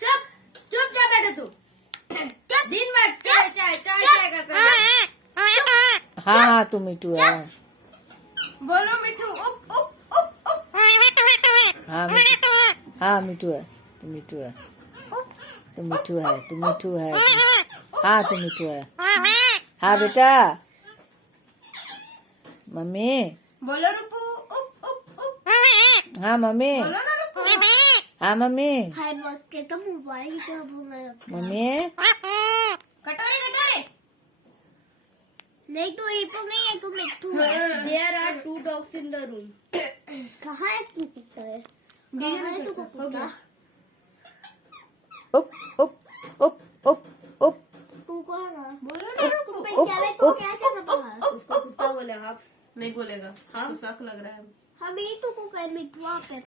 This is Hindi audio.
चुप चुप जा बेटा तू दिन भर चाय चाय चाय चाय करता है। हाँ हाँ तू मिठू है। बोलो मिठू उप उप उप उप। हाँ मिठू है, तू मिठू है, तू मिठू है, तू मिठू है। हाँ तू मिठू है। हाँ बेटा मम्मी। बोलो रूपू उप उप उप। हाँ मम्मी। बोलो ना रूपू। हाँ मम्मी। हाय बोल के तो मोबाइल क्या बोलना है? मम्मी कटोरे कटोरे। नहीं तो ये तो नहीं है, तो मिट्टू है। There are 2 dogs in the room. कहाँ है तू कुत्ता है? कहाँ है तू कुत्ता? उप उप उप उप उप तू कहाँ है? बोलो ना रूपू। क्या है तो क्या चाहता है? उसको कुत्ता बोले आप नहीं बोलेगा। हाँ शक लग रहा है। हम ही तो को कह मिट्टू पे